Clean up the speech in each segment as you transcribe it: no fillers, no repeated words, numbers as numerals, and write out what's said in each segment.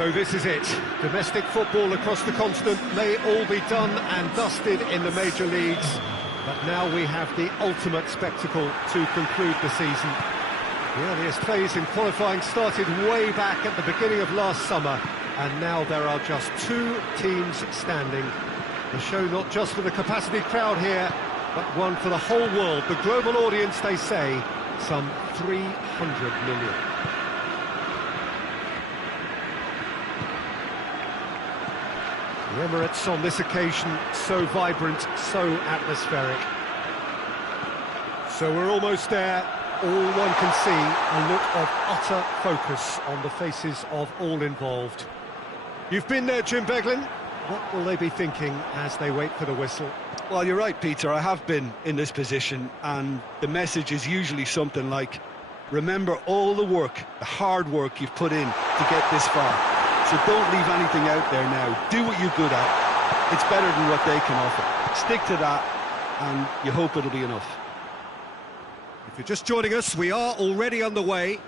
So this is it. Domestic football across the continent may all be done and dusted in the major leagues, but now we have the ultimate spectacle to conclude the season. The earliest phase in qualifying started way back at the beginning of last summer, and now there are just 2 teams standing. The show not just for the capacity crowd here, but one for the whole world. The global audience, they say, some 300 million. The Emirates on this occasion, so vibrant, so atmospheric. So we're almost there. All one can see, a look of utter focus on the faces of all involved. You've been there, Jim Beglin. What will they be thinking as they wait for the whistle? Well, you're right, Peter. I have been in this position, and the message is usually something like, remember all the work, the hard work you've put in to get this far. So don't leave anything out there now. Do what you're good at. It's better than what they can offer. Stick to that, and you hope it'll be enough. If you're just joining us, we are already underway.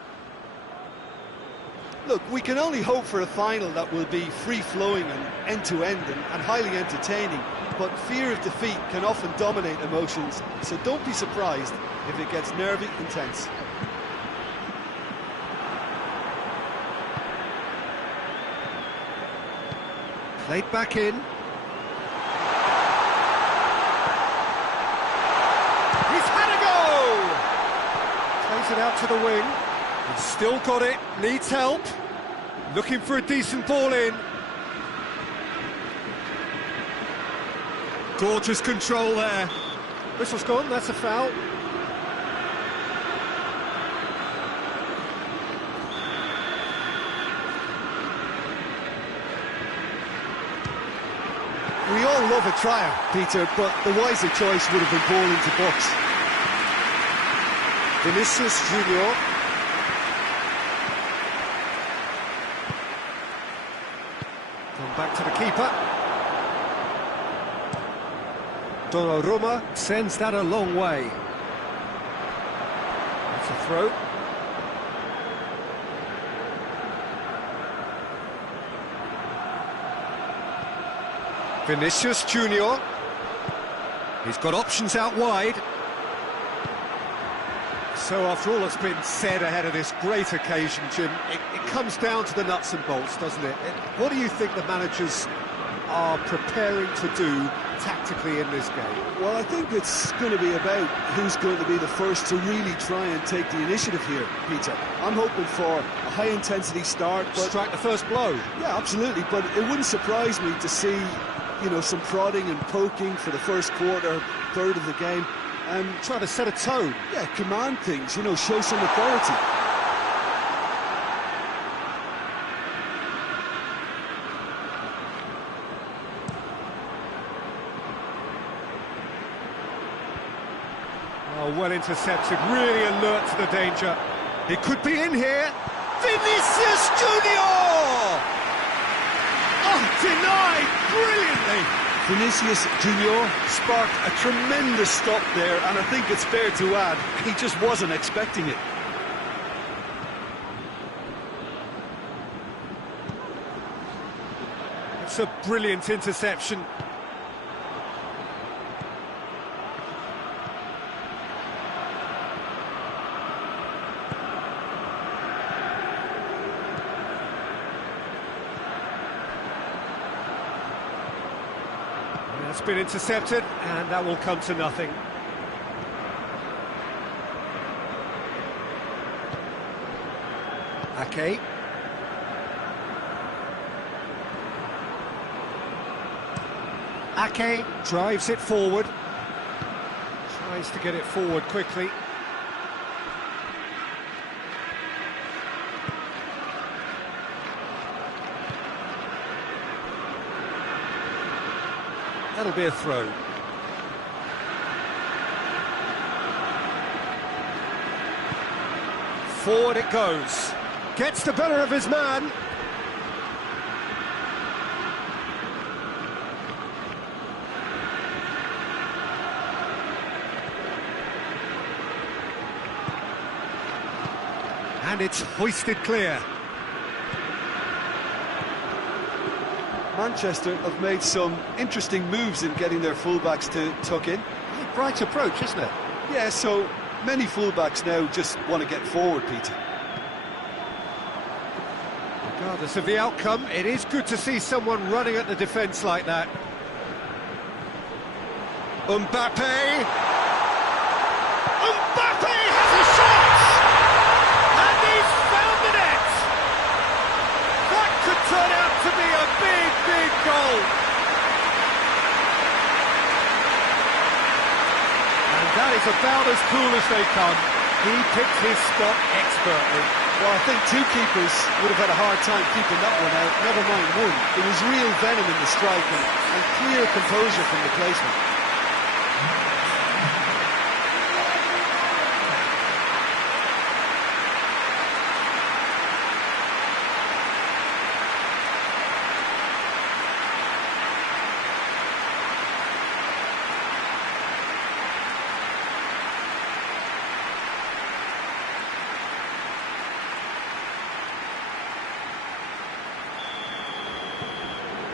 Look, we can only hope for a final that will be free-flowing and end-to-end and highly entertaining, but fear of defeat can often dominate emotions, so don't be surprised if it gets nervy and tense. Played back in. He's had a go! Plays it out to the wing. He's still got it, needs help. Looking for a decent ball in. Gorgeous control there. Whistle's gone, that's a foul. We all love a trial, Peter, but the wiser choice would have been ball into box. Vinicius Junior. Come back to the keeper. Donnarumma sends that a long way. That's a throw. Vinicius Junior. He's got options out wide. So after all that's been said ahead of this great occasion, Jim, it comes down to the nuts and bolts, doesn't it? What do you think the managers are preparing to do tactically in this game? Well, I think it's going to be about who's going to be the first to really try and take the initiative here, Peter. I'm hoping for a high-intensity start, but strike the first blow. Yeah, absolutely, but it wouldn't surprise me to see, you know, some prodding and poking for the first quarter, third of the game. And try to set a tone. Yeah, command things, you know, show some authority. Oh, well intercepted, really alert to the danger. He could be in here. Vinicius Junior! Oh, denied brilliantly. Vinicius Junior sparked a tremendous stop there, and I think it's fair to add, he just wasn't expecting it. It's a brilliant interception. It's been intercepted, and that will come to nothing. Ake. Ake drives it forward. Tries to get it forward quickly. That'll be a throw. Forward it goes. Gets the better of his man. And it's hoisted clear. Manchester have made some interesting moves in getting their fullbacks to tuck in. A bright approach, isn't it? Yeah, so many fullbacks now just want to get forward, Peter. Regardless of the outcome, it is good to see someone running at the defence like that. Mbappe! Mbappe has a shot! And he's found the net! That could turn out to be a big, big goal! And that is about as cool as they come. He picked his spot expertly. Well, I think two keepers would have had a hard time keeping that one out, never mind one. There was real venom in the strike and clear composure from the placement.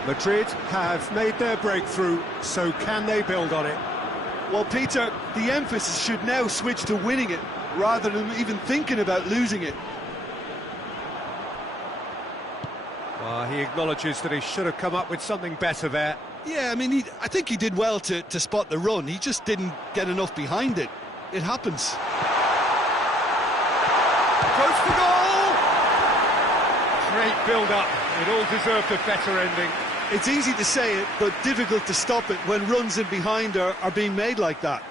Madrid have made their breakthrough, so can they build on it? Well, Peter, the emphasis should now switch to winning it, rather than even thinking about losing it. He acknowledges that he should have come up with something better there. Yeah, I mean, I think he did well to spot the run. He just didn't get enough behind it. It happens. Goes for goal! Great build-up. It all deserved a better ending. It's easy to say it, but difficult to stop it when runs in behind are being made like that.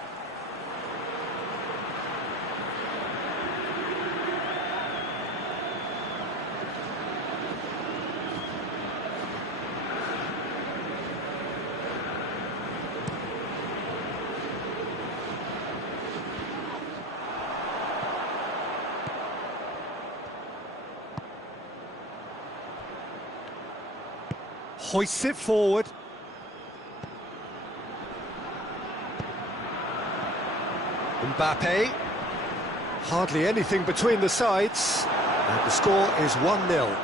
Hoists it forward. Mbappe. Hardly anything between the sides. And the score is 1-0.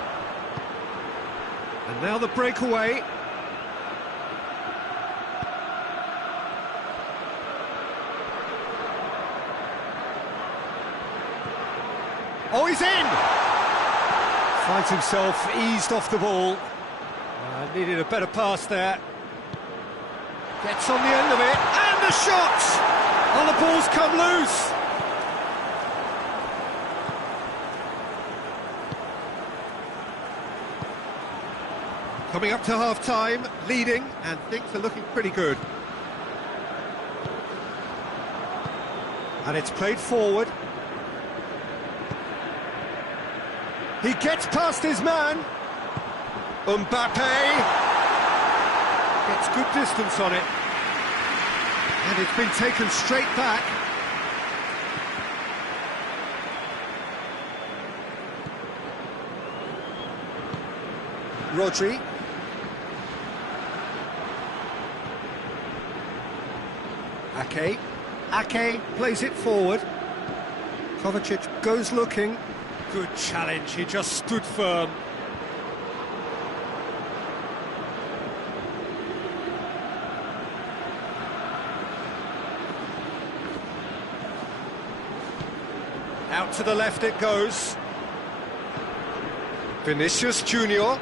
And now the breakaway. Oh, he's in! Finds himself eased off the ball. Needed a better pass there. Gets on the end of it, and the shot! Oh, the ball's come loose. Coming up to half-time, leading, and things are looking pretty good. And it's played forward. He gets past his man. Mbappe gets good distance on it, and it's been taken straight back. Rodri. Ake plays it forward. Kovacic goes looking. Good challenge, he just stood firm. Out to the left it goes. Vinicius Junior.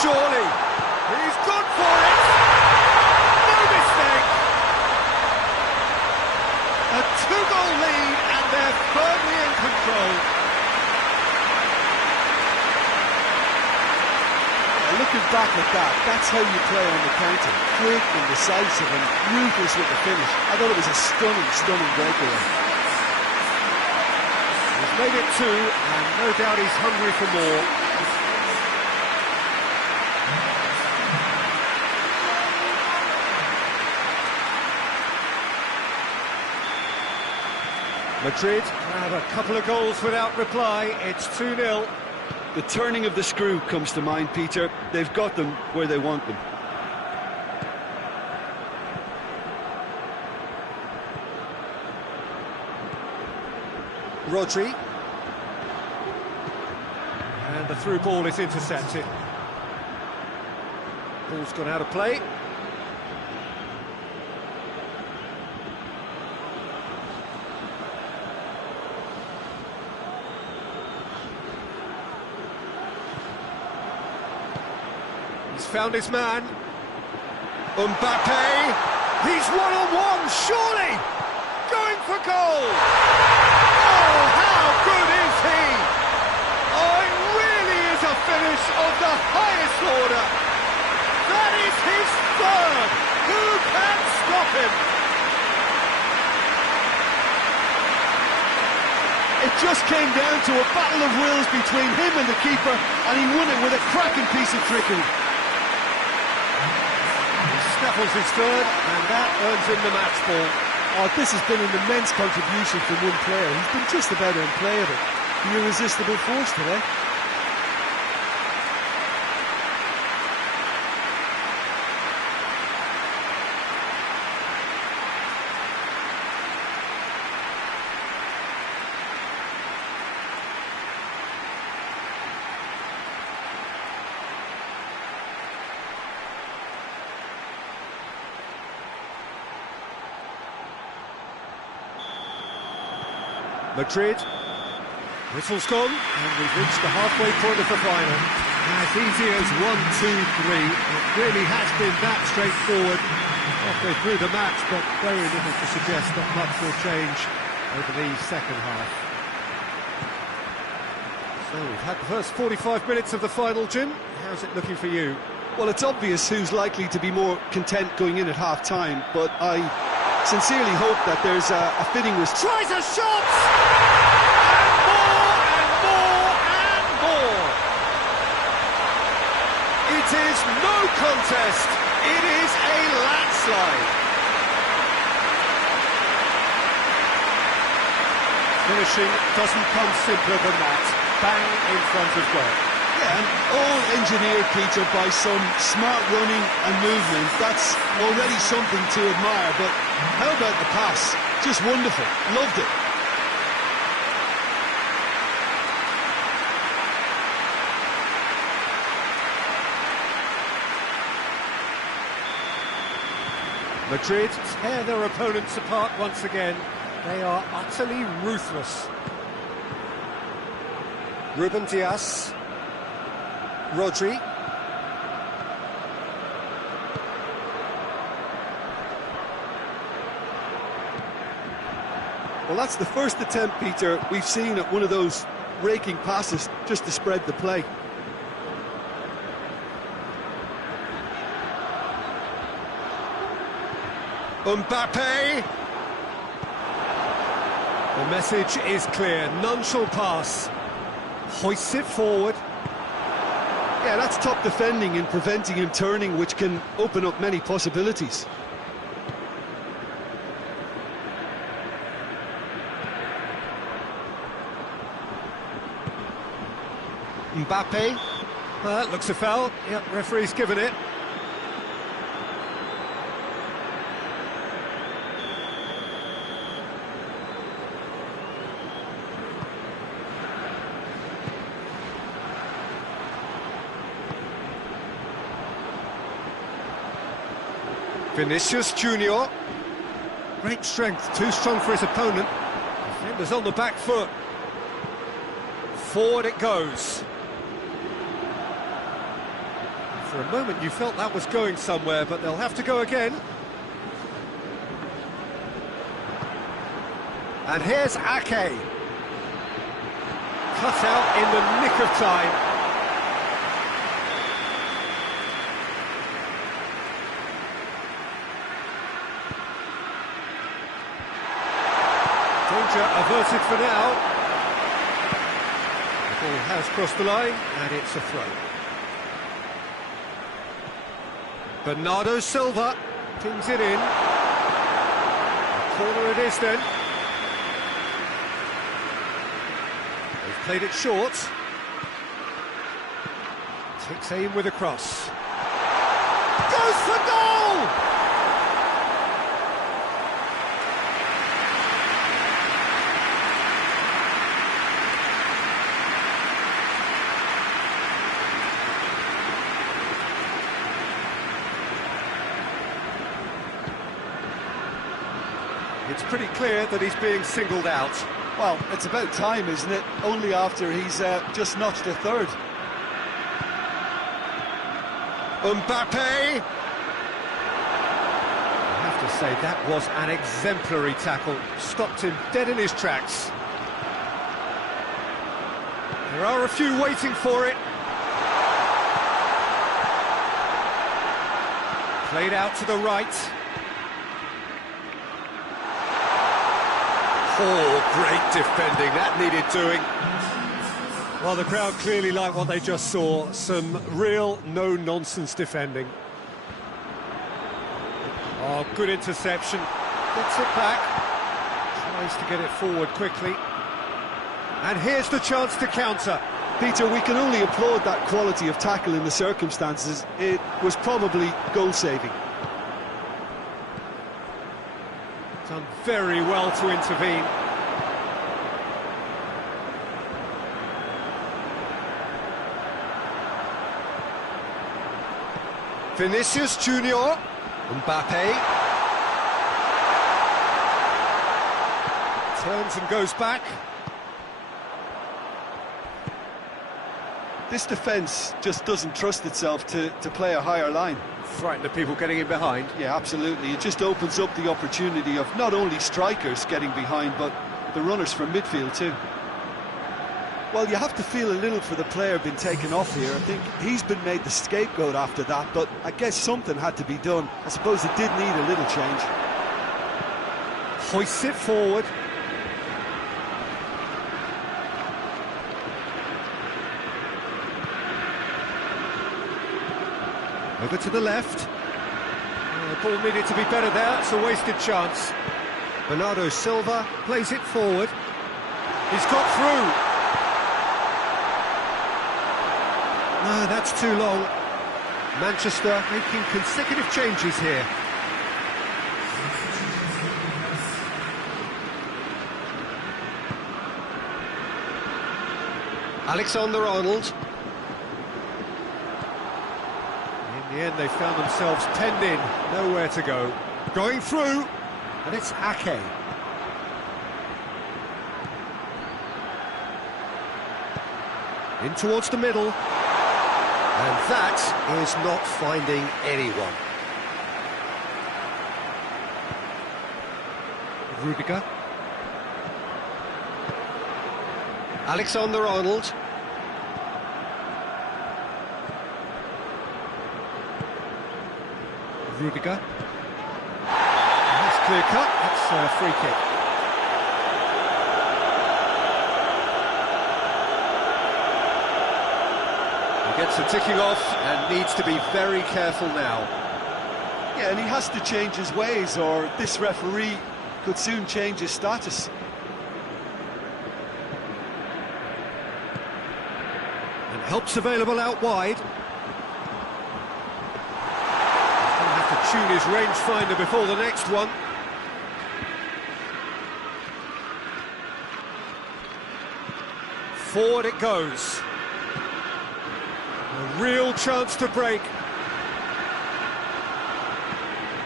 Surely, he's gone for it. No mistake. A two-goal lead, and they're firmly in control. Looking back at that, that's how you play on the counter. Quick and decisive and ruthless with the finish. I thought it was a stunning, stunning breakaway. He's made it two, and no doubt he's hungry for more. Madrid have a couple of goals without reply. It's 2-0. The turning of the screw comes to mind, Peter. They've got them where they want them. Rodri. And the through ball is intercepted. Ball's gone out of play. He's found his man. Mbappe. He's one-on-one, surely! Going for goal! Oh, how good is he! Oh, it really is a finish of the highest order. That is his third. Who can stop him? It just came down to a battle of wills between him and the keeper, and he won it with a cracking piece of trickery. Snaffles his third, and that earns him the match ball. Oh, this has been an immense contribution from one player. He's been just about unplayable. The irresistible force today. Madrid, whistle's gone, and we've reached the halfway point of the final. As easy as 1, 2, 3. It really has been that straightforward. Halfway through the match, but very little to suggest that much will change over the second half. So we've had the first 45 minutes of the final, Jim. How's it looking for you? Well, it's obvious who's likely to be more content going in at half-time, but I sincerely hope that there's a fitting result. Tries a shot! And more, and more, and more! It is no contest. It is a landslide. Finishing doesn't come simpler than that. Bang in front of goal. Yeah, and all engineered, Peter, by some smart running and movement. That's already something to admire, but how about the pass? Just wonderful. Loved it. Madrid tear their opponents apart once again. They are utterly ruthless. Ruben Dias. Rodri. Well, that's the first attempt, Peter, we've seen at one of those raking passes just to spread the play. Mbappe. The message is clear. None shall pass. Hoists it forward. Yeah, that's top defending and preventing him turning, which can open up many possibilities. Mbappe. That looks a foul. Yep, referee's given it. Vinicius Junior. Great strength, too strong for his opponent. Defenders on the back foot. Forward it goes. For a moment you felt that was going somewhere, but they'll have to go again. And here's Ake. Cut out in the nick of time. Danger averted for now. The ball has crossed the line, and it's a throw. Bernardo Silva pings it in. Corner it is then. They've played it short. Takes aim with a cross. Goes for goal! It's pretty clear that he's being singled out. Well, it's about time, isn't it? Only after he's just notched a third. Mbappe! I have to say, that was an exemplary tackle. Stopped him dead in his tracks. There are a few waiting for it. Played out to the right. Oh, great defending, that needed doing. Well, the crowd clearly like what they just saw. Some real no-nonsense defending. Oh, good interception. Gets it back. Tries to get it forward quickly. And here's the chance to counter. Peter, we can only applaud that quality of tackle in the circumstances. It was probably goal-saving. Done very well to intervene. Vinicius Junior. Mbappe. Turns and goes back. This defence just doesn't trust itself to play a higher line. Frightened of people getting in behind. Yeah, absolutely. It just opens up the opportunity of not only strikers getting behind, but the runners from midfield too. Well, you have to feel a little for the player being taken off here. I think he's been made the scapegoat after that, but I guess something had to be done. I suppose it did need a little change. Hoists it forward. Over to the left. Oh, the ball needed to be better there. It's a wasted chance. Bernardo Silva plays it forward. He's got through. No, that's too long. Manchester making consecutive changes here. Alexander-Arnold. In the end, they found themselves penned in, nowhere to go. Going through, and it's Ake. In towards the middle. And that is not finding anyone. Rudiger. Alexander-Arnold. Rudiger. That's clear cut. That's a free kick. Gets the ticking off and needs to be very careful now. Yeah, and he has to change his ways, or this referee could soon change his status. And help's available out wide. He's going to have to tune his rangefinder before the next one. Forward it goes. A real chance to break.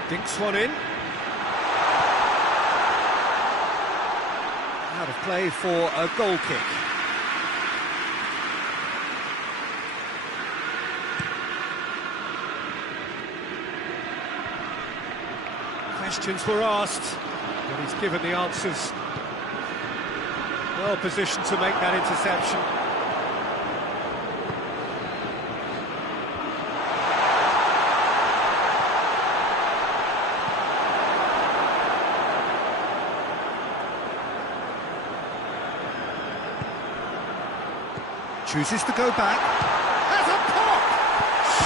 Dinks one in. Out of play for a goal kick. Questions were asked, but he's given the answers. Well positioned to make that interception. Chooses to go back. Has a pop!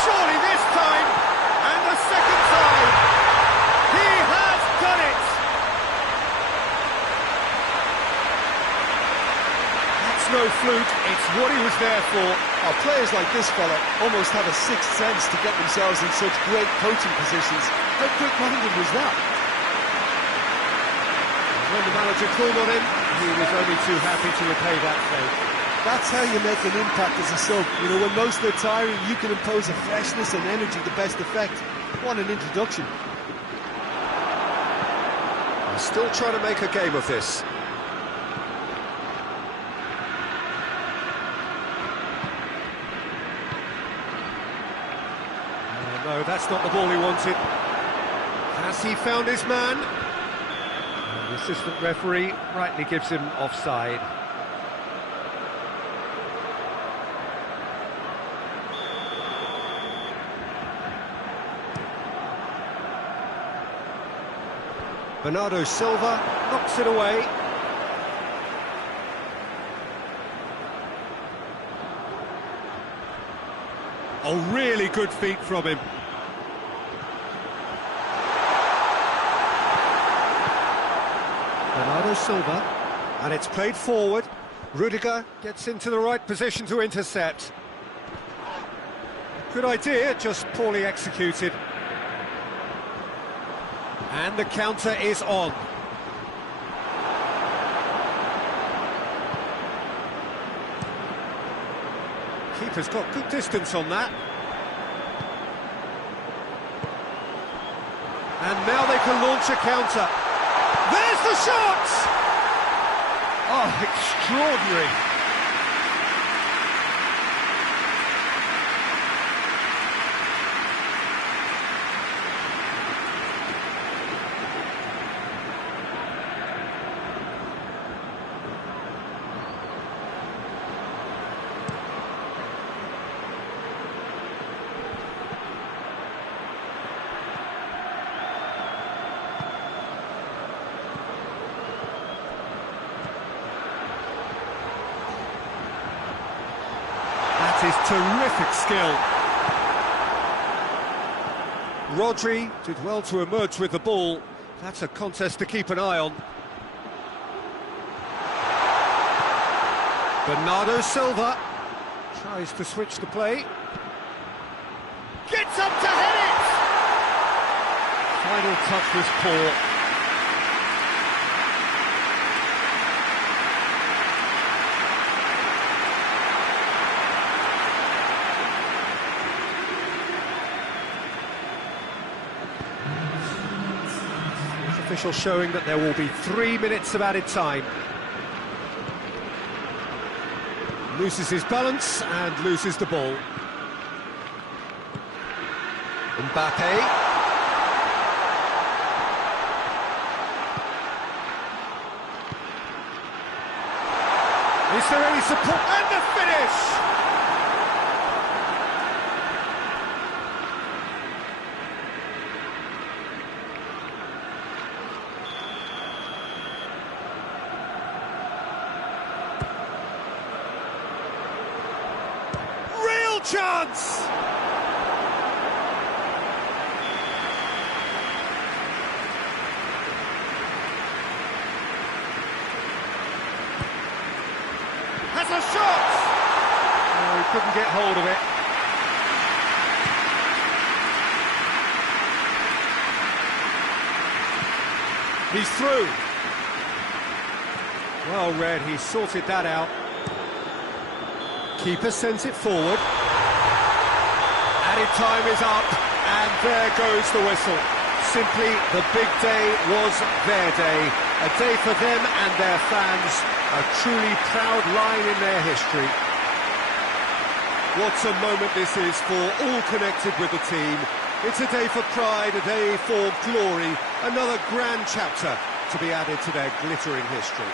Surely this time! And the second time! He has done it! That's no fluke, it's what he was there for. Oh, players like this fella almost have a sixth sense to get themselves in such great coaching positions. How quick-minded was that? When the manager called on him, he was only too happy to repay that favour. That's how you make an impact as a sub. You know, when most are tiring, you can impose a freshness and energy to best effect. What an introduction. Still trying to make a game of this. No, that's not the ball he wanted. Has he found his man? And the assistant referee rightly gives him offside. Bernardo Silva knocks it away. Oh, really good feet from him. Bernardo Silva, and it's played forward. Rudiger gets into the right position to intercept. Good idea, just poorly executed. And the counter is on. Keeper's got good distance on that. And now they can launch a counter. There's the shot! Oh, extraordinary. Is terrific skill. Rodri did well to emerge with the ball. That's a contest to keep an eye on. Bernardo Silva tries to switch the play. Gets up to head it! Final touch was poor. Official showing that there will be 3 minutes of added time. Loses his balance and loses the ball. Mbappe. Is there any support? And the finish! Chance! Has a shot! Oh, he couldn't get hold of it. He's through. Well read, he sorted that out. Keeper sends it forward. Added time is up, and there goes the whistle. Simply, the big day was their day. A day for them and their fans. A truly proud line in their history. What a moment this is for all connected with the team. It's a day for pride, a day for glory. Another grand chapter to be added to their glittering history.